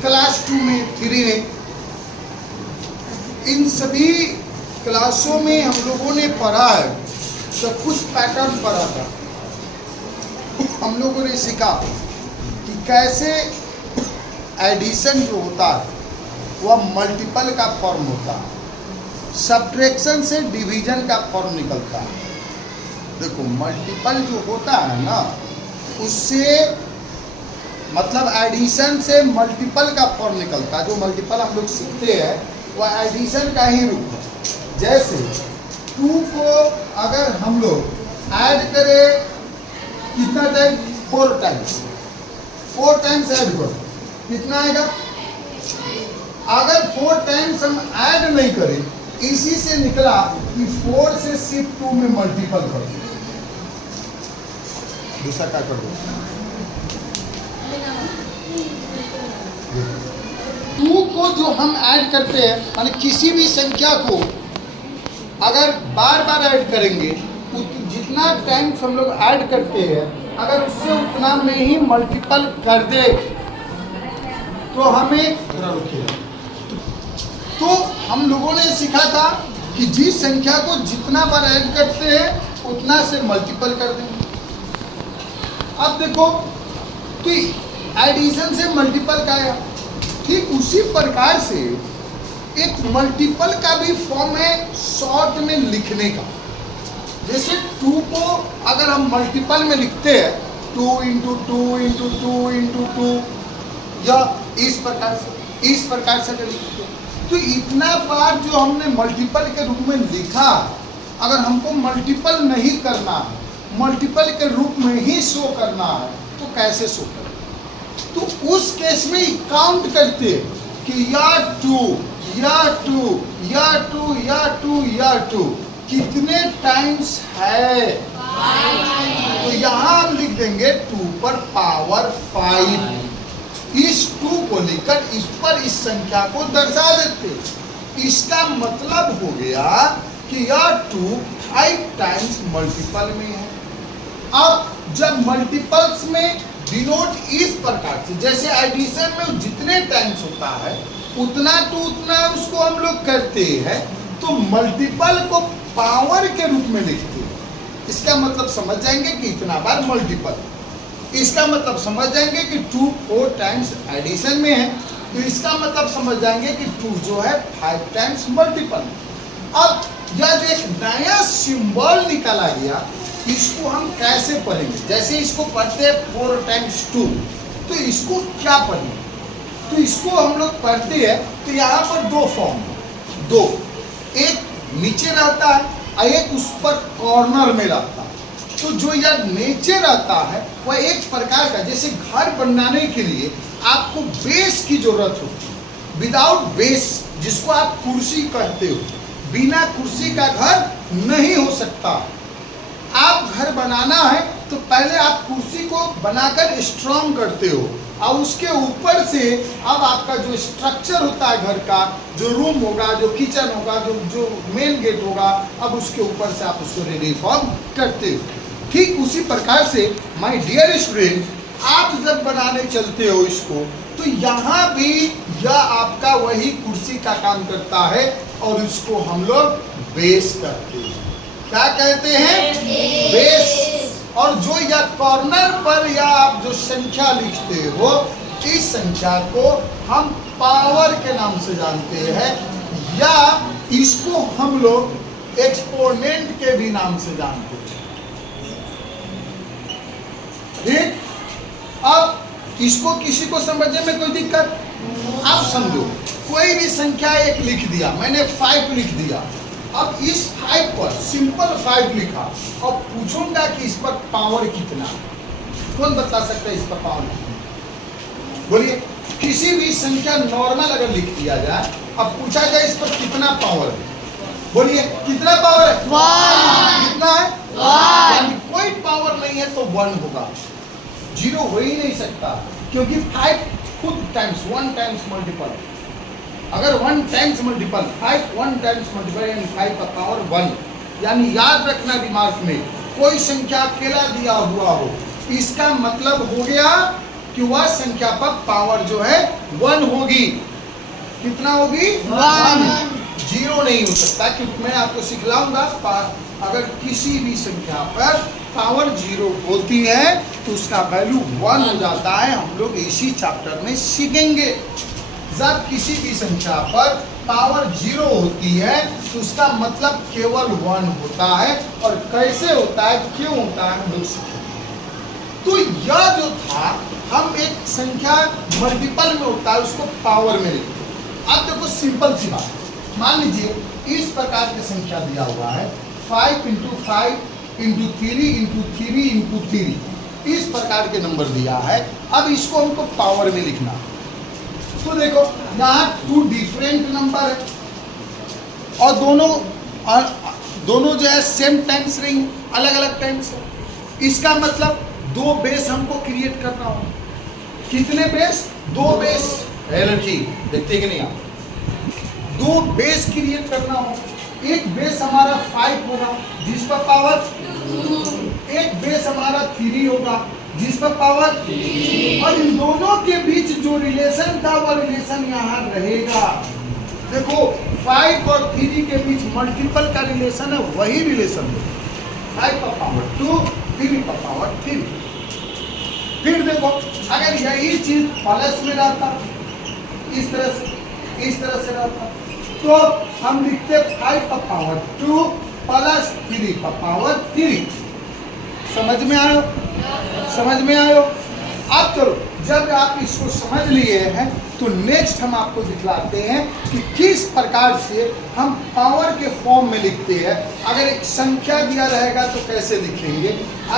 Class 2 में, 3 में, इन सभी क्लासों में हम लोगों ने पढ़ा है, सब कुछ पैटर्न पढ़ा था। हम लोगों ने सीखा कि कैसे एडिशन जो होता है वह मल्टीपल का फॉर्म होता है, सब्ट्रैक्शन से डिवीजन का फॉर्म निकलता है। देखो मल्टीपल जो होता है ना, उससे मतलब एडिशन से मल्टीपल का फॉर्म निकलता है। जो मल्टीपल हम लोग सीखते हैं वह एडिशन का ही रूप है। जैसे 2 को अगर हम लोग ऐड करें कितना टाइम, 4 टाइम्स, 4 टाइम्स ऐड करो कितना आएगा। अगर 4 टाइम्स हम ऐड नहीं करें, इसी से निकला कि 4 से सिर्फ 2 में मल्टीपल करो। दूसरा क्या कर दो, 2 को जो हम ऐड करते हैं, माने किसी भी संख्या को अगर बार बार ऐड करेंगे, जितना टाइम्स हम लोग ऐड करते हैं, अगर उससे उतना में ही मल्टीपल कर दे तो हमें तो हम लोगों ने सीखा था कि जिस संख्या को जितना बार ऐड करते हैं उतना से मल्टीपल कर देंगे। अब देखो तो एडिशन से मल्टीपल का आया, ठीक उसी प्रकार से एक मल्टीपल का भी फॉर्म है शॉर्ट में लिखने का। जैसे 2 को अगर हम मल्टीपल में लिखते हैं 2 × 2 × 2 × 2 या इस प्रकार से अगर लिखते हैं, तो इतना बार जो हमने मल्टीपल के रूप में लिखा, अगर हमको मल्टीपल नहीं करना है, मल्टीपल के रूप में ही शो करना है, तो कैसे शो करें? तो उस केस में काउंट करते कि या 2 या 2 या 2 या 2 या 2 कितने टाइम्स है, तो यहाँ हम लिख देंगे 2 पर पावर 5। इस 2 को लेकर इस पर इस संख्या को दर्शा देते। इसका मतलब हो गया कि यह 2 5 टाइम्स मल्टीपल में है। अब जब मल्टीपल्स में डिनोट इस प्रकार से, जैसे एडिशन में जितने टाइम्स होता है उतना तो उतना उसको हम लोग करते हैं, तो मल्टीपल को पावर के रूप में लिखते हैं। इसका मतलब समझ जाएंगे कि इतना बार मल्टीपल, इसका मतलब समझ जाएंगे कि 2 4 टाइम्स एडिशन में है, तो इसका मतलब समझ जाएंगे कि 2 जो है 5 टाइम्स मल्टीपल। अब यह जो एक नया सिंबल निकाला गया, इसको हम कैसे पढ़ेंगे? जैसे इसको पढ़ते हैं 4 टाइम्स 2, तो इसको क्या पढ़ेंगे? तो इसको हम लोग पढ़ते हैं तो यहाँ पर 2 फॉर्म, 2, एक नीचे रहता है और एक उस पर कॉर्नर में रहता है। तो जो यह नीचे रहता है वह एक प्रकार का, जैसे घर बनाने के लिए आपको बेस की जरूरत होती है। विदाउट बेस, जिसको आप कुर्सी कहते हो, बिना कुर्सी का घर नहीं हो सकता। आप घर बनाना है तो पहले आप कुर्सी को बनाकर स्ट्रॉन्ग करते हो, और उसके ऊपर से अब आपका जो स्ट्रक्चर होता है घर का, जो रूम होगा, जो किचन होगा, जो मेन गेट होगा, अब उसके ऊपर से आप उसको रेडी फॉर्म करते हो। ठीक उसी प्रकार से माय डियर स्टूडेंट, आप जब बनाने चलते हो इसको, तो यहाँ भी यह आपका वही कुर्सी का काम करता है, और इसको हम लोग बेस करते हैं। क्या कहते हैं? बेस। और जो या कॉर्नर पर या आप जो संख्या लिखते हो, इस संख्या को हम पावर के नाम से जानते हैं, या इसको हम लोग एक्सपोनेंट के भी नाम से जानते हैं। ठीक, अब इसको किसी को समझने में कोई दिक्कत? आप समझो, कोई भी संख्या एक लिख दिया, मैंने 5 लिख दिया। अब इस 5 पर सिंपल 5 लिखा, और पूछूंगा कि इस पर पावर कितना? कौन बता सकता है इस पर पावर कितना? बोलिए। किसी भी संख्या नॉर्मल अगर लिख दिया जाए, अब पूछा जाए इस पर कितना पावर है, बोलिए कितना पावर है? 1। कितना है? 1। यानी कोई पावर नहीं है तो 1 होगा, 0 हो ही नहीं सकता, क्योंकि 5 खुद टाइम्स 1 टाइम्स मल्टीपल। अगर 1 टाइम्स मल्टीपल 5, 1 टाइम्स मल्टीपल यानी 5 का पावर 1। यानी याद रखना दिमाग में, कोई संख्या अकेला दिया हुआ हो, इसका मतलब हो गया कि वह संख्या पर पावर जो है 1 होगी। कितना होगी? 1। 0 नहीं हो सकता, क्योंकि मैं आपको सिखलाऊंगा अगर किसी भी संख्या पर पावर 0 होती है तो उसका वैल्यू 1 हो जाता है। हम लोग इसी चैप्टर में सीखेंगे। जब किसी भी संख्या पर पावर 0 होती है तो उसका मतलब केवल 1 होता है, और कैसे होता है, क्यों होता है, हम लोग सीखेंगे। तो यह जो था, हम एक संख्या मल्टीपल में होता है उसको पावर में लिखते हैं। अब देखो सिंपल सी बात, मान लीजिए इस प्रकार की संख्या दिया हुआ है 5 × 5 × 3 × 3 × 3, इस प्रकार के नंबर दिया है। अब इसको हमको पावर में लिखना है। तो देखो यहाँ 2 डिफरेंट नंबर है और दोनों जो है सेम टाइम्स रही, अलग अलग टाइम्स है। इसका मतलब 2 बेस हमको क्रिएट करना होगा। कितने बेस? 2 बेस। लड़की देखते कि नहीं आप? 2 बेस क्रिएट करना होगा। एक बेस हमारा 5 होगा जिस पर पावर 2, एक बेस हमारा 3 होगा जिस पर पावर 3, और इन दोनों के बीच जो रिलेशन था वो रिलेशन यहाँ रहेगा। देखो 5 और 3 के बीच मल्टीपल का रिलेशन है, वही रिलेशन है 5 पर पावर 2, 3 पर पावर 3। फिर देखो अगर यही चीज प्लस में रहता, इस तरह से रहता, तो हम लिखते 5 पर पावर 2 प्लस 3 पर पावर 3। समझ में आयो? समझ में आयो? अब चलो, जब आप इसको समझ लिए हैं तो नेक्स्ट हम आपको दिखलाते हैं कि किस प्रकार से हम पावर के फॉर्म में लिखते हैं। अगर एक संख्या दिया रहेगा तो कैसे लिखेंगे।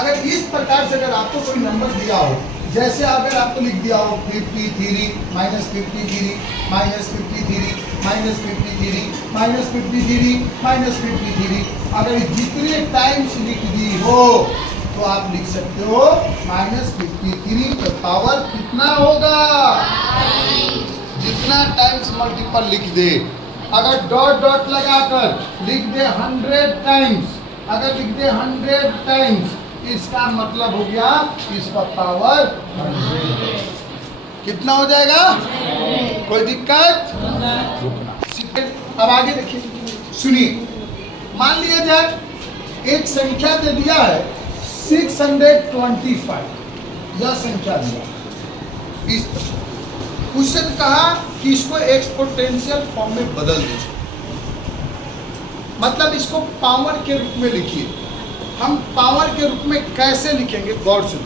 अगर इस प्रकार से अगर आपको कोई नंबर दिया हो, जैसे अगर आपको लिख दिया हो 53 -53 -53 -53 -53, अगर जितने टाइम्स लिख दी हो तो आप लिख सकते हो -53 का पावर कितना होगा? जितना टाइम्स मल्टीपल लिख दे। अगर डॉट डॉट लगाकर लिख दे 100 टाइम्स, अगर लिख दे 100 टाइम्स, इसका मतलब हो गया इसका पावर 100। कितना हो जाएगा? कोई दिक्कत? अब आगे देखिए, सुनिए। मान लिया जाए एक संख्या दे दिया है 625, यह संख्या दिया। इस क्वेश्चन कहा कि इसको एक्सपोनेंशियल फॉर्म में बदल दीजिए, मतलब इसको पावर के रूप में लिखिए। हम पावर के रूप में कैसे लिखेंगे, गौर से।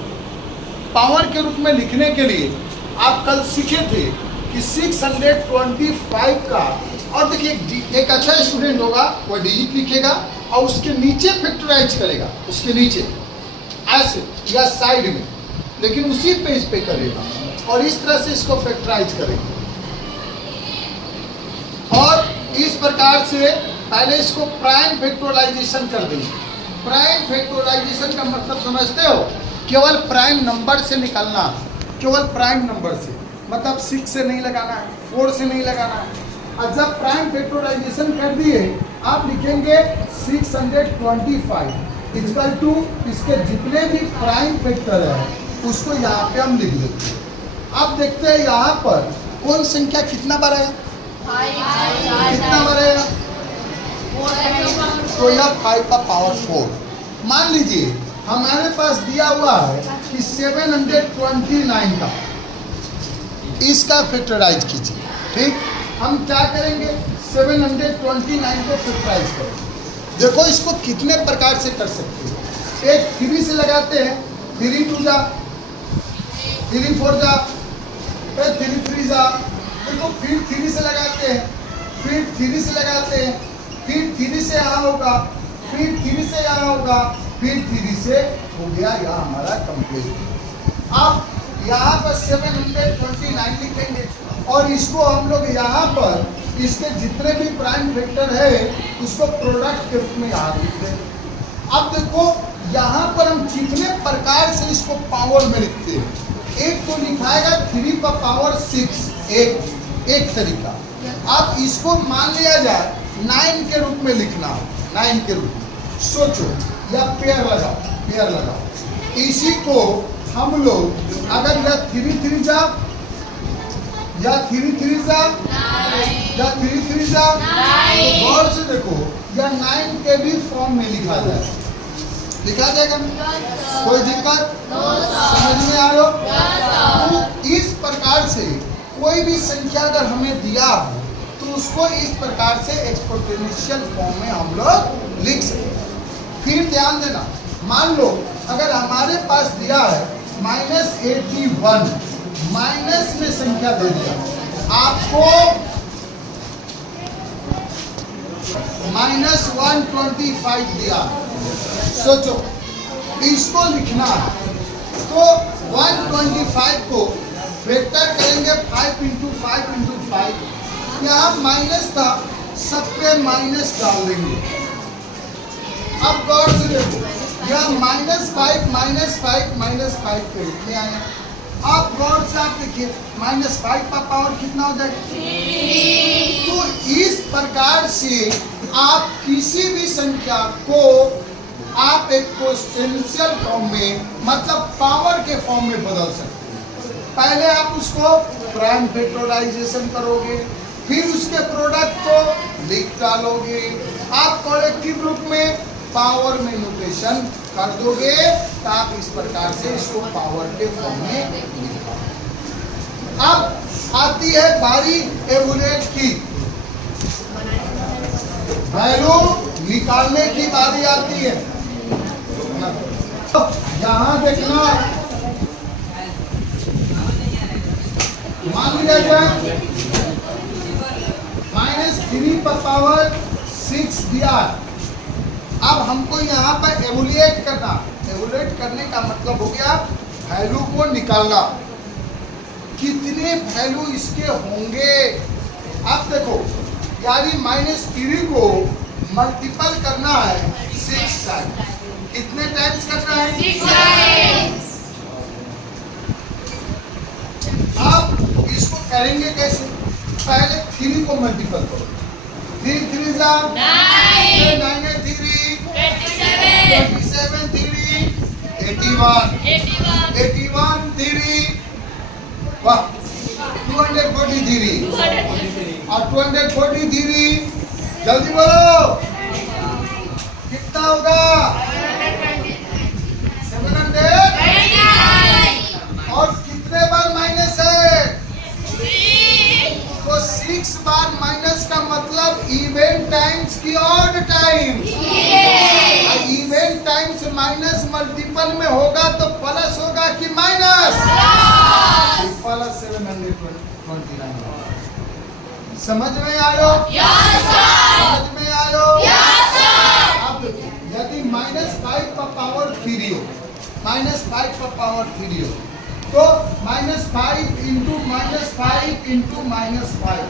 पावर के रूप में लिखने के लिए आप कल सीखे थे कि 625 का, और देखिए एक अच्छा स्टूडेंट होगा वो डिजिट लिखेगा और उसके नीचे फैक्टराइज करेगा, उसके नीचे ऐसे या साइड में, लेकिन उसी पेज पे करेगा और इस तरह से इसको फैक्टराइज करेगा। और इस प्रकार से पहले इसको प्राइम फैक्टराइजेशन कर देंगे। प्राइम फैक्टराइजेशन का मतलब समझते हो? केवल प्राइम नंबर से निकालना, केवल प्राइम नंबर से, मतलब 6 से नहीं लगाना है, 4 से नहीं लगाना है। और जब प्राइम फैक्टराइजेशन कर दिए, आप लिखेंगे 625 इक्वल टू इसके जितने भी प्राइम फैक्टर है उसको यहाँ पे हम लिख देते हैं। अब देखते हैं यहाँ पर कौन संख्या कितना बार है, कितना बार है, तो यह 5 का पावर 4। मान लीजिए हमारे पास दिया हुआ है कि 729 का, इसका फैक्टराइज कीजिए। ठीक, हम क्या करेंगे, 729 को फैक्टराइज करेंगे। देखो इसको कितने प्रकार से कर सकते हैं। एक 3 से लगाते हैं, 3 2 जा, 3 4 जा, फिर 3 3 जा। देखो फिर 3 से लगाते हैं, फिर 3 से लगाते हैं, फिर 3 से यहाँ होगा, फिर 3 से यहाँ होगा, फिर 3 से हो गया, यह हमारा कंप्लीट। अब यहाँ पर 729 लिखेंगे और इसको हम लोग यहाँ पर इसके जितने भी प्राइम फैक्टर है उसको प्रोडक्ट के रूप में यहाँ लिख देंगे। अब देखो यहाँ पर हम कितने प्रकार से इसको पावर में लिखते हैं। एक तो लिखाएगा 3 पर पावर 6, एक तरीका। अब इसको मान लिया जाए 9 के रूप में लिखना हो, 9 के रूप में सोचो, या पेयर लगाओ, पेयर लगाओ। इसी को हम लोग अगर या 3 3 जा या 3 3 जा या 3 3 जा तो गौर से देखो या 9 के भी फॉर्म में लिखा जाए, लिखा जाएगा। कोई दिक्कत समझ में आयो? तो इस प्रकार से कोई भी संख्या अगर हमें दिया हो तो उसको इस प्रकार से एक्सपोनेंशियल फॉर्म में हम लोग लिख सकते हैं। फिर ध्यान देना, मान लो अगर हमारे पास दिया है -81, माइनस में संख्या दे दिया आपको -125 दिया, सोचो इसको लिखना है तो 125 को वेक्टर करेंगे 5 × 5 × 5, यहाँ माइनस था सब पे माइनस डाल देंगे। अब गौर से देखो यहाँ -5 पे ले आया। आप गौर से आप देखिए -5 का पावर कितना हो जाएगा? तो इस प्रकार से आप किसी भी संख्या को आप एक एक्सपोनेंशियल फॉर्म में मतलब पावर के फॉर्म में बदल सकते हैं। पहले आप उसको प्राइम फैक्टराइजेशन करोगे, फिर उसके प्रोडक्ट को लिख डालोगे, आप कलेक्टिव रूप में पावर में नोटेशन कर दोगे तो आप इस प्रकार से इसको पावर के फॉर्म में लिखा। अब आती है बारी एवरेज की, वैल्यू निकालने की बारी आती है। यहाँ देखना, मान लिया जाए -3 पर पावर 6 दिया। अब हमको यहाँ पर एवुलेट करना, एवुलेट करने का मतलब हो गया वैल्यू को निकालना, कितने वैल्यू इसके होंगे। अब देखो यानी -3 को मल्टीपल करना है 6 टाइम्स। कितने टाइम्स करना है? 6 टाइम्स। अब इसको करेंगे कैसे? पहले 3 को मल्टीपल करो, 3 3 जा 9, 9 3 27 3 81 3 वाह 243 और 243 जल्दी बोलो कितना होगा? 700 और कितने बार माइनस है? तो 6 बार माइनस का मतलब इवेंट टाइम्स की odd time. Event times minus multiple में होगा तो प्लस होगा कि माइनस? प्लस 729। समझ में आयो? समझ में आयो? अब यदि -5 का पावर 3 हो, -5 का पावर 3 हो तो -5 × -5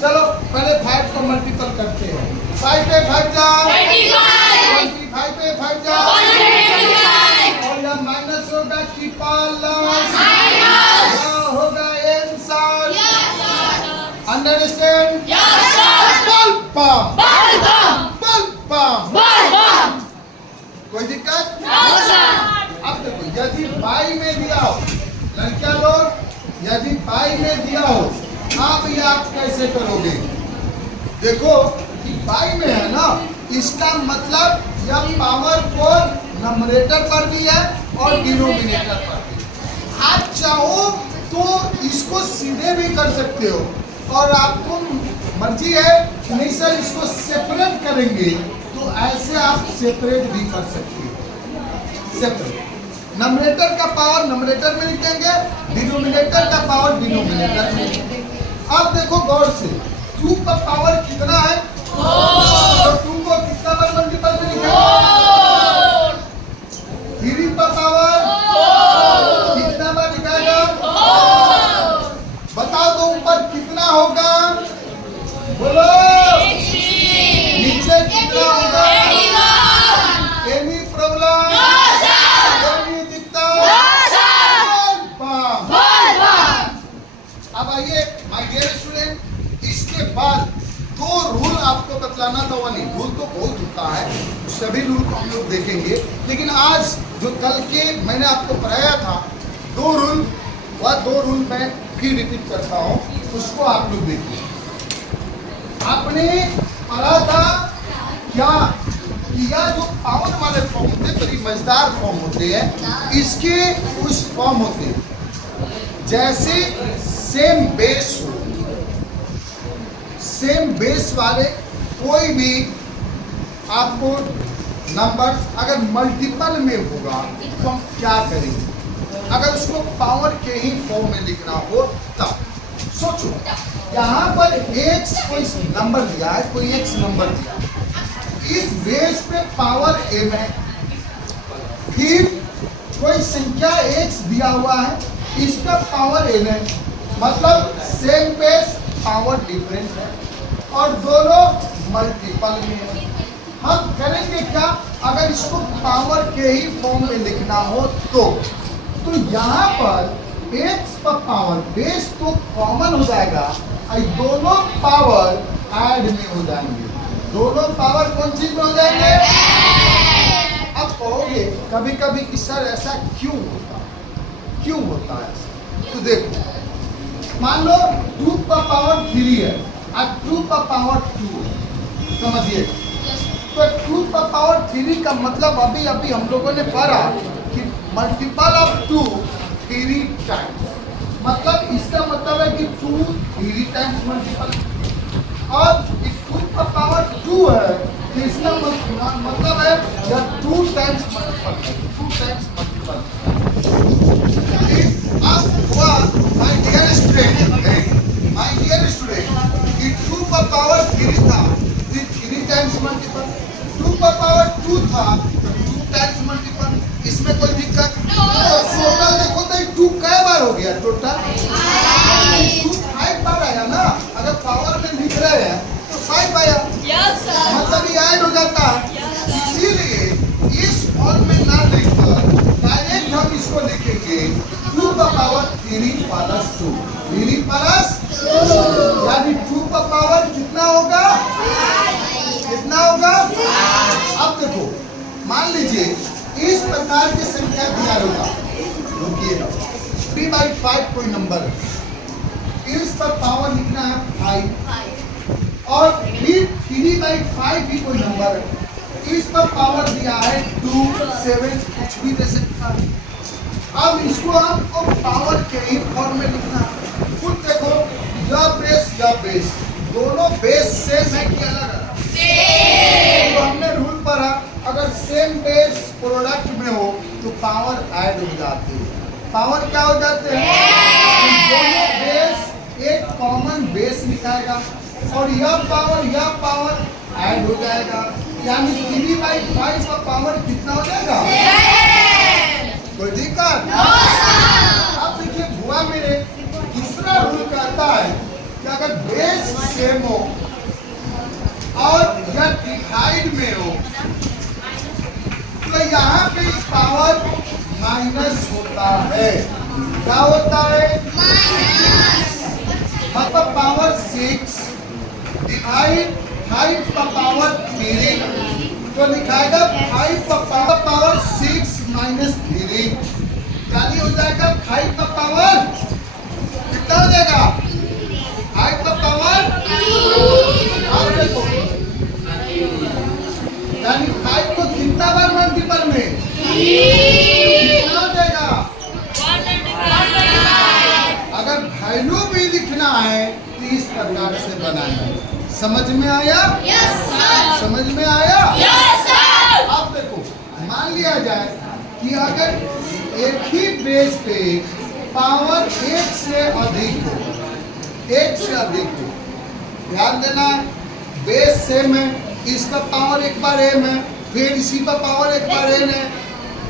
चलो पहले 5 को मल्टीपल करते हैं। 5 पे 5 जा 25 पे 5 जा और यह माइनस होगा कि प्लस होगा आंसर। अंडरस्टैंड? कोई दिक्कत? अब देखो यदि बाई में दिया हो, लड़कियां लोग यदि बाई में दिया हो आप ये आप कैसे करोगे? देखो कि बाई में है ना, इसका मतलब यह पावर को नंबरेटर पर भी है और डिनोमिनेटर पर भी। आप चाहो तो इसको सीधे भी कर सकते हो और आपको मर्जी है नहीं सर इसको सेपरेट करेंगे तो ऐसे आप सेपरेट भी कर सकते हो। सेपरेट नंबरेटर का पावर नंबरेटर में लिख देंगे, डिनोमिनेटर का पावर डिनोमिनेटर में। अब देखो गौर से 2 का पावर कितना है? तो 2 को कितना बार मल्टीपल में लिखेंगे? 3 का पावर कितना बार लिखाएगा? बताओ तो ऊपर कितना होगा? बोलो नीचे कितना होगा? Any problem? एनी दिक्कत? अब आइए माय डियर स्टूडेंट, इसके बाद 2 रूल आपको बतलाना था। वाली रूल तो बहुत होता है, सभी रूल को हम लोग देखेंगे, लेकिन आज जो कल के मैंने आपको पढ़ाया था 2 रूल, वह 2 रूल मैं फिर रिपीट करता हूँ, उसको आप लोग देखिए। आपने पढ़ा था क्या कि यह जो पावर वाले फॉर्म होते हैं बड़ी मजेदार फॉर्म होते हैं, इसके कुछ फॉर्म होते हैं जैसे सेम बेस हो, सेम बेस वाले कोई भी आपको नंबर अगर मल्टीपल में होगा तो हम क्या करेंगे, अगर उसको पावर के ही फॉर्म में लिखना हो तब। सोचो यहाँ पर x कोई नंबर दिया है, कोई x नंबर दिया है, इस बेस पे पावर m है, फिर कोई संख्या x दिया हुआ है, इसका पावर n है, मतलब सेम बेस पावर डिफरेंस है और दोनों मल्टीपल में है। हम करेंगे क्या, अगर इसको पावर के ही फॉर्म में लिखना हो तो यहाँ पर x पर पावर बेस तो कॉमन हो जाएगा और दोनों पावर ऐड में हो जाएंगे, दोनों पावर कौन चीज में हो जाएंगे। अब कहोगे कभी कभी कि सर ऐसा क्यों होता है, क्यों होता है ऐसा, तो देखो मान लो 2 पर पावर 3 है और 2 पर पावर 2 है, समझिए, तो 2 पर पावर 3 का मतलब अभी हम लोगों ने पढ़ा कि मल्टीपल ऑफ 2 3 टाइम्स, मतलब इसका मतलब है कि 2 3 टाइम्स मल्टीपल, और 2 का पावर 2 है तो इसका मतलब है जब 2 टाइम्स मल्टीपल है, 2 टाइम्स मल्टीपल। अब हुआ माय डियर स्टूडेंट कि 2 का पावर 3 था, 3 टाइम्स मल्टीपल, 2 का पावर 2 था, 2 टाइम्स मल्टीपल, इसमें कोई दिक्कत टोटल देखो तो 2 कै बार हो गया, टोटल 2 5 बार आया ना, अगर पावर में लिख रहे हैं तो 5 आया, मतलब ये ऐड हो जाता है। इसीलिए इस फॉर्म में ना लिखकर डायरेक्ट हम इसको लिखेंगे 2 का पावर 3 प्लस 2, 3 प्लस 2, यानी 2 का पावर कितना होगा, कितना होगा। अब देखो मान लीजिए इस प्रकार की संख्या दिया होगा, रुकिएगा 3/5 कोई नंबर है, इस पर पावर लिखना है 5 और फिर 3/5 भी कोई नंबर है, इस पर पावर दिया है 2 7 कुछ भी दे सकता है। अब इसको आपको पावर के ही फॉर्म में लिखना है। खुद देखो या बेस दोनों बेस सेम है कि अलग अलग, तो हमने रूल पढ़ा अगर सेम बेस प्रोडक्ट में हो तो पावर ऐड हो जाती है, पावर क्या हो जाते हैं, दोनों बेस एक कॉमन बेस निकालेगा और यह पावर ऐड हो जाएगा, यानी 3/5 का पावर कितना हो जाएगा, कोई दिक्कत। अब देखिए हुआ मेरे दूसरा रूल कहता है कि अगर बेस सेम हो और यह डिवाइड में हो तो यहाँ पे पावर माइनस होता है, क्या होता है, मतलब पावर 6 डिवाइड 5 का पावर 3 तो लिखाएगा 5 का पावर 6 माइनस 3, यानी हो जाएगा 5 का पावर कितना हो जाएगा, 5 का पावर 2, यानी 5 को कितना बार मल्टीपल में कितना हो जाएगा। अगर वैल्यू भी लिखना है तो इस प्रकार से बनाना, समझ में आया, समझ में आया। अब देखो मान लिया जाए कि अगर एक ही बेस पे पावर 1 से अधिक हो, 1 से अधिक हो, ध्यान देना बेस सेम है, इसका पावर एक बार m है, फिर इसी का पावर एक बार n है,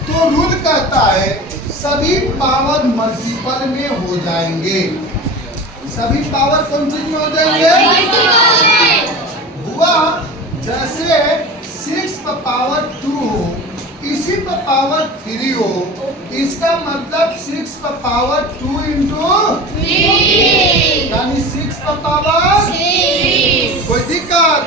तो रूल कहता है सभी पावर मल्टीपल में हो जाएंगे, सभी पावर कौन चीज में हो जाएंगे। हुआ जैसे 6 पर पावर 2 हो, इसी पर पावर 3 हो, इसका मतलब 6 पर पावर 2 इंटू 3, यानी 6 पर पावर 6, कोई दिक्कत।